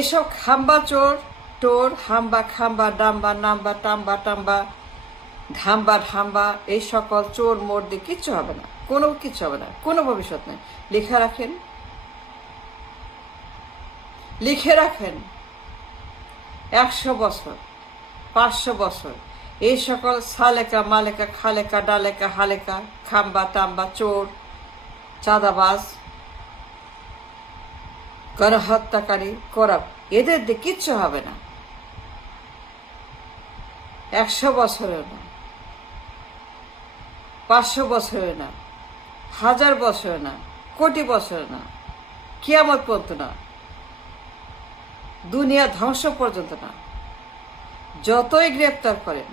এইসব খাম্বা চোর টোর হাম্বা খাম্বা ডাম্বা নাম্বা টাম্বা টাম্বা ধাম্বা ধাম্বা এই সকল চোর মোর দিয়ে কিচ্ছু হবে না, কোনো কিচ্ছু হবে না, কোনো ভবিষ্যৎ নেই। লিখে রাখেন, লিখে রাখেন 100 বছর 500 বছর এই সকল সালেকা মালেকা খালেকা ডালেকা হালেকা খাম্বা টাম্বা চোর চাঁদাবাজ গণহত্যাকারী করাপ এদের দিয়ে কিচ্ছু হবে না। 100 বছরেও না, 500 বছরেও না, 1000 বছরেও না, কোটি বছরেও না, কিয়ামত পর্যন্ত না, দুনিয়া ধ্বংস পর্যন্ত না। যতই গ্রেপ্তার করেন,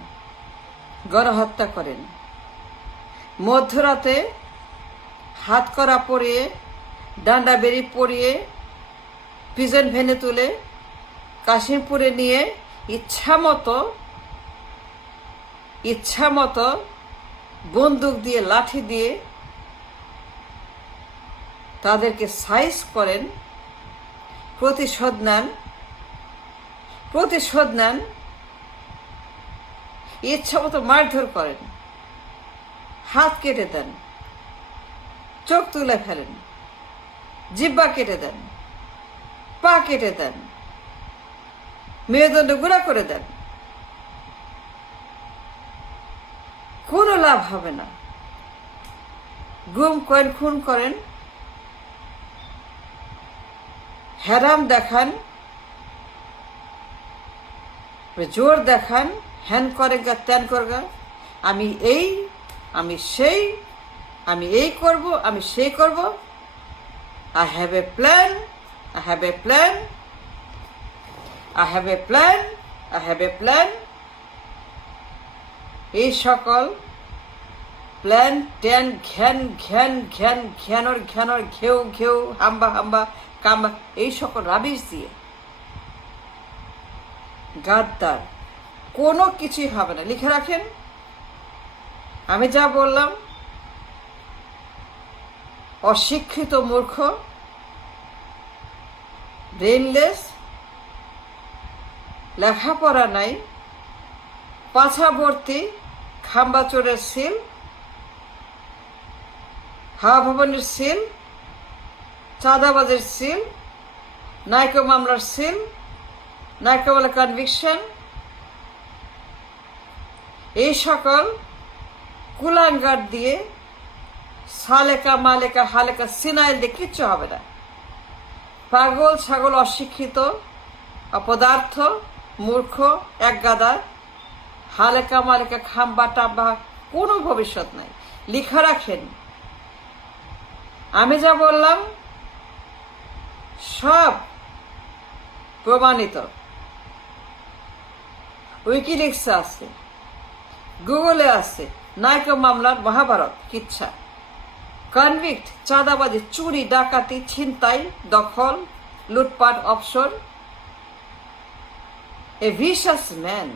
গণহত্যা করেন, মধ্যরাতে হাত করা পরিয়ে ডান্ডা বেরি পরিয়ে প্রিজন ভ্যানে তুলে কাশিমপুরে নিয়ে ইচ্ছা মতো বন্দুক দিয়ে লাঠি দিয়ে তাদেরকে সাইজ করেন, প্রতিশোধ নেন, ইচ্ছা মতো মারধর করেন, হাত কেটে দেন, চোখ তুলে ফেলেন, জিহ্বা কেটে দেন, পা কেটে দেন, মেরুদণ্ড গুঁড়া করে দেন, কোনো লাভ হবে না। গুম করেন, খুন করেন, হ্যারাম দেখান, জোর দেখান, হ্যান করেগা ত্যান করেগা, আমি এই, আমি সেই, আমি এই করব, আমি সেই করব, I have a plan, I have a plan, I have a plan, I have a plan। এই সকল প্ল্যান ট্যান ঘ্যান ঘ্যান ঘ্যান ঘ্যানর ঘ্যানর ঘেউ ঘেউ হাম্বা হাম্বা কাম্বা এই সকল রাবিশ দিয়ে গাদ্দার কোনো কিছুই হবে না। লিখে রাখেন, আমি যা বললাম, অশিক্ষিত মূর্খ, ব্রেনলেস, লেখাপড়া নাই, পাছা ভর্তি খাম্বা চোরের সিল, হাওয়া ভবনের সিল, চাঁদাবাজের সিল, নাইকো মামলার সিল, নাইকো মামলা কনভিকশন, এই সকল কুলাঙ্গার দিয়ে সালেকা মালেকা হালেকা সিনাইল দিয়ে কিচ্ছু হবে না। পাগল ছাগল অশিক্ষিত অপদার্থ মূর্খ এক গাদা হালেকা মালেকা খাম্বা টাম্বা কোনো ভবিষ্যৎ নাই। লিখা রাখেন, আমি যা বললাম সব প্রমাণিত, উইকিলিক্সে আছে, গুগলে আছে, নাইকো মামলার মহাভারত কিচ্ছা, কনভিক্ট, চাঁদাবাজি, চুরি ডাকাতি ছিনতাই দখল লুটপাট অপসর, এ ভিশাস ম্যান,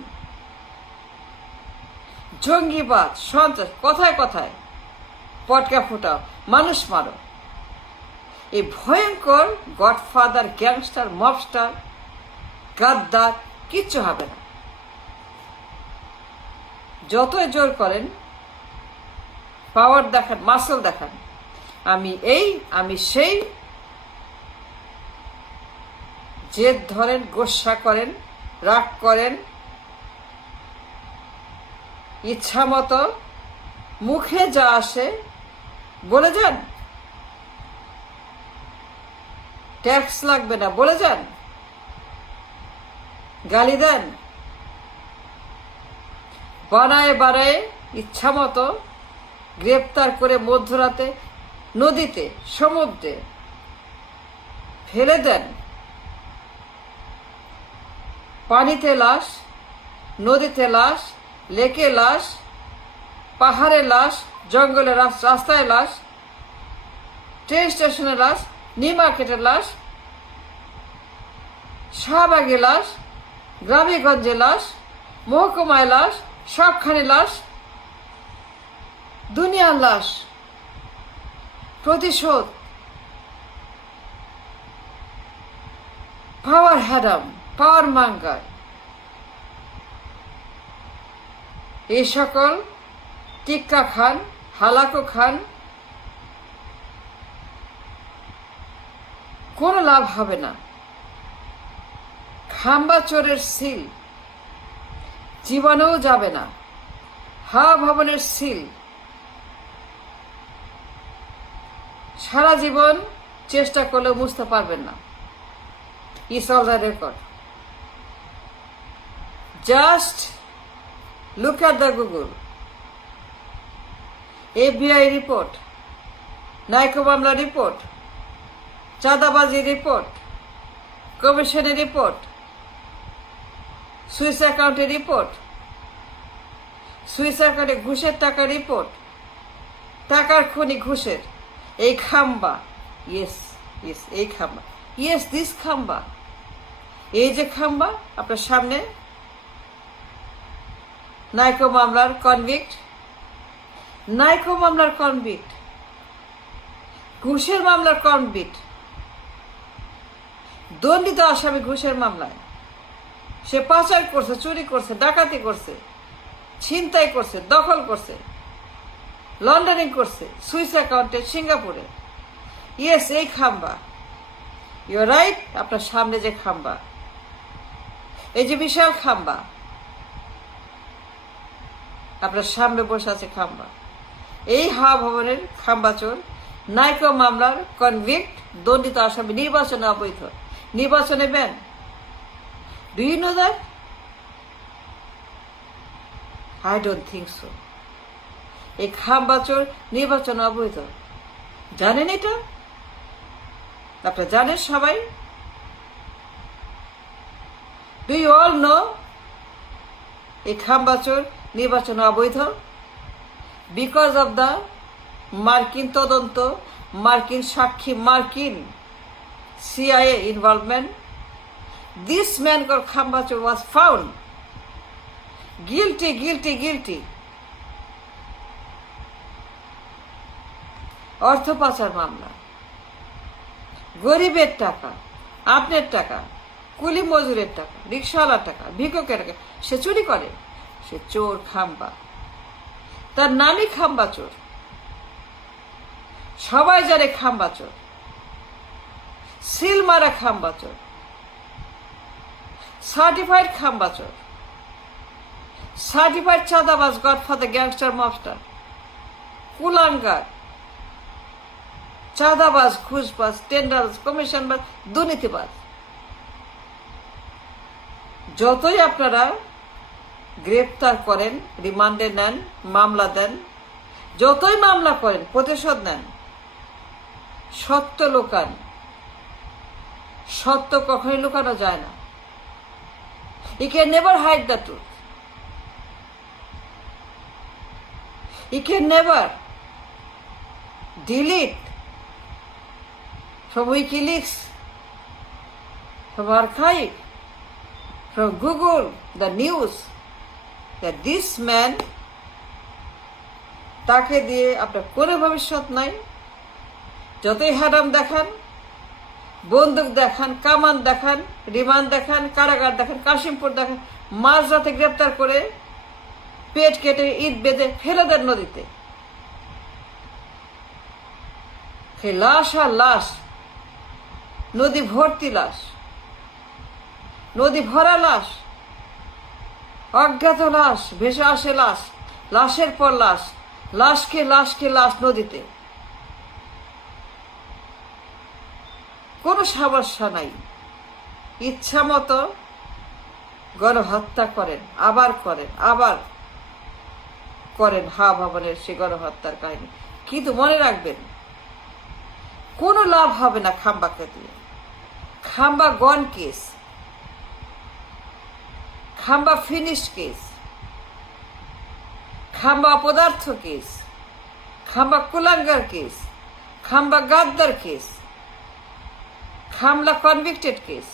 জঙ্গিবাদ সন্ত্রাস, কথায় কথায় পটকা ফুটাও, মানুষ মারো, এই ভয়ঙ্কর গডফাদার গ্যাংস্টার মবস্টার গাদ্দার কিচ্ছু হবে না। যতই জোর করেন, পাওয়ার দেখান, মাসল দেখান, আমি এই, আমি সেই, জেদ ধরেন, গোসা করেন, রাগ করেন, ইচ্ছা মতো মুখে যা আসে বলে যান, ট্যাক্স লাগবে না বলে যান, গালি দেন, বানায় ইচ্ছা মতো গ্রেপ্তার করে মধ্যরাতে নদীতে সমুদ্রে ফেলে দেন, পানিতে লাশ, নদীতে লাশ, লেকে লাশ, পাহাড়ে লাশ, জঙ্গলে লাশ, রাস্তায় লাশ, ট্রেন স্টেশনে লাশ, নিউ মার্কেটের লাশ, শাহবাগে লাশ, গ্রামেগঞ্জে লাশ, মহকুমায় লাশ, সবখানে লাশ, দুনিয়ার লাশ। প্রতিশোধ পাওয়ার হ্যাডাম, পাওয়ার মাঙ্গার, এই সকল টিক্কা খান, হালাকো খান, কোনো লাভ হবে না। খাম্বা চোরের সিল জীবনেও যাবে না। হাওয়া ভবনের সিল সারা জীবন চেষ্টা করলেও বুঝতে পারবেন না। It's all the record. Just look at the Google. FBI report, Niko মামলা রিপোর্ট, চাঁদাবাজি রিপোর্ট, কমিশনের রিপোর্ট, সুইস অ্যাকাউন্টের রিপোর্ট, সুইস অ্যাকাউন্টে ঘুষের টাকা রিপোর্ট, টাকার খনি ঘুষের। এই খাম্বা, ইয়েস ইয়েস, এই খাম্বা, ইয়েস দিস খাম্বা, এই যে খাম্বা আপনার সামনে, নাইকো মামলার কনভিক্ট, নাইকো মামলার কনভিক্ট, ঘুষের মামলার কনভিক্ট, দণ্ডিত আসামি ঘুষের মামলায়। সে পাচার করছে, চুরি করছে, ডাকাতি করছে, ছিনতাই করছে, দখল করছে, লন্ডারিং করছে, সুইস অ্যাকাউন্টে সিঙ্গাপুরে। ইয়েস, এই খাম্বা, ইউ রাইট। আপনার সামনে যে খাম্বা, এই যে বিশাল খাম্বা আপনার সামনে বসে আছে, খাম্বা, এই হাওয়া ভবনের খাম্বা চোর, নাইকো মামলার কনভিক্ট, দণ্ডিত আসামি, নির্বাচনে অবৈধ, নির্বাচনে ব্যান। Do you know that? I don't think so. এই খাম্বা চোর নির্বাচন অবৈধ, জানেন এটা? আপনারা জানেন সবাই? ডু ইউ অল নো এই খাম্বা চোর নির্বাচন অবৈধ? বিকজ অব দ্য মার্কিন তদন্ত, মার্কিন সাক্ষী, মার্কিন CIA involvement. This man called Khambacho was found guilty. অর্থ পাচার মামলা, গরিবের টাকা, আপনার টাকা, কুলি মজুরের টাকা, রিক্সাওয়ালার টাকা, ভিক্ষুকের টাকা সে চুরি করে। সে চোর খাম্বা, তার নামই খাম্বা চোর। সবাই জানে খাম্বা চোর, সিল মারা খাম্বা চোর, সার্টিফাইড খাম্বা চোর, সার্টিফাইড চাঁদাবাজ, গডফাদার, গ্যাংস্টার, মবস্টার, কুলাঙ্গার, চাঁদাবাজ, ঘুষবাজ, টেন্ডারবাজ, কমিশনবাজ, দুর্নীতিবাজ। যতই আপনারা গ্রেপ্তার করেন, রিমান্ডে নেন, মামলা দেন, যতই মামলা করেন, প্রতিশোধ নেন, সত্য লুকান। সত্য কখনোই লুকানো যায় না। You can never hide the truth. You can never delete from WikiLeaks, from archive, from Google, the news, that this man, তাকে দিয়ে আপনার কোনো ভবিষ্যৎ নাই। যতই হ্যাডাম দেখান, বন্দুক দেখান, কামান দেখান, রিমান্ড দেখান, কারাগার দেখান, কাশিমপুর দেখান, মাঝরাতে গ্রেপ্তার করে পেট কেটে ইট বেঁধে ফেলে দেন নদীতে। সে লাশ আর লাশ, নদী ভর্তি লাশ, নদী ভরা লাশ, অজ্ঞাত লাশ, ভেসে আসে লাশ, লাশের পর লাশ, লাশকে লাশ নদীতে। কোনো সমস্যা নাই। ইচ্ছা মতো গণহত্যা করেন, আবার করেন হাওয়া ভবনের সে গণহত্যার কাহিনী। কিন্তু মনে রাখবেন, কোনো লাভ হবে না খাম্বাকে দিয়ে। খাম্বা গন কেস, খাম্বা ফিনিশড কেস, খাম্বা অপদার্থ কেস, খাম্বা কুলাঙ্গার কেস, খাম্বা গাদ্দার কেস, খামলা কনভিক্টেড কেস,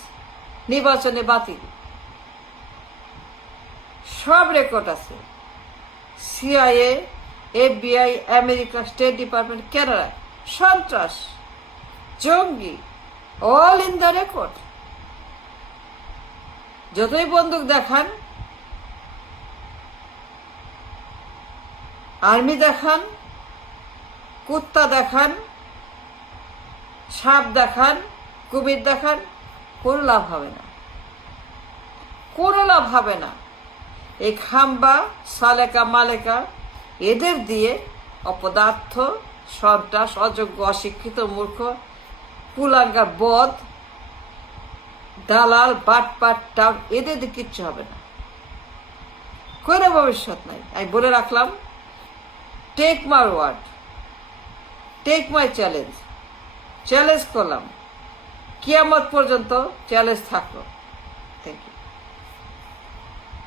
নির্বাচনে বাতিল, সব রেকর্ড আছে। CIA, FBI, America, state department, Canada, সন্ত্রাস, জঙ্গি, অল ইন দ্য রেকর্ড। যতই বন্দুক দেখান, আর্মি দেখান, কুত্তা দেখান, সাপ দেখান, কুমির দেখান, কোনো লাভ হবে না, কোনো লাভ হবে না। এই খাম্বা, সালেকা, মালেকা এদের দিয়ে অপদার্থ, সন্ত্রাস, অযোগ্য, অশিক্ষিত, মূর্খ, কুলাঙ্গার, বদ, দালাল, বাটপাট, টাউন এদের দিয়ে কিচ্ছু হবে না, কোনো ভবিষ্যৎ নাই। আমি বলে রাখলাম, take my word, take my challenge, challenge করলাম, কিয়ামত পর্যন্ত চ্যালেঞ্জ থাকলো। Thank you.